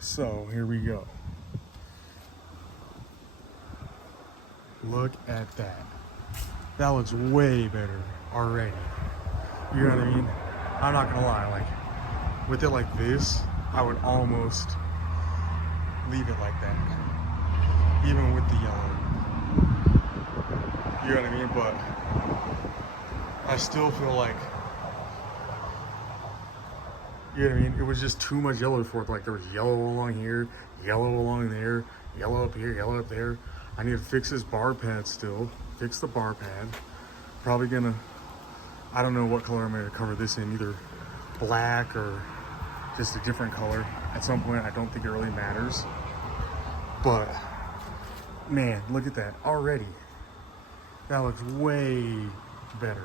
So here we go. Look at that. That looks way better already. You know what I mean? I'm not gonna lie, like with it like this, I would almost leave it like that. Even with the yellow. You know what I mean? But I still feel like, you know what I mean? It was just too much yellow for it. Like there was yellow along here, yellow along there, yellow up here, yellow up there. I need to fix this bar pad still. Fix the bar pad. Probably gonna, I don't know what color I'm gonna cover this in, either black or just a different color. At some point, I don't think it really matters. But man, look at that already. That looks way better.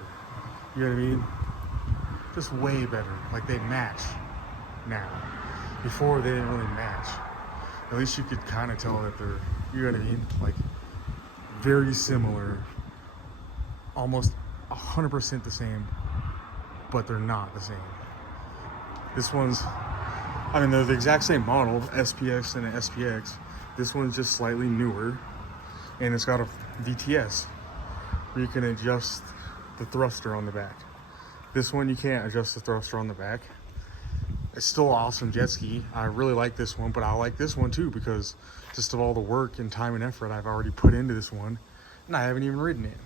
You know what I mean? Just way better. Like they match now. Before they didn't really match. At least you could kind of tell that they're, you know what I mean? Like very similar, almost 100% the same, but they're not the same. This one's, I mean, they're the exact same model, SPX and an SPX. This one's just slightly newer, and it's got a VTS where you can adjust the thruster on the back. This one, you can't adjust the thruster on the back. It's still awesome jet ski. I really like this one, but I like this one too because just of all the work and time and effort I've already put into this one, and I haven't even ridden it.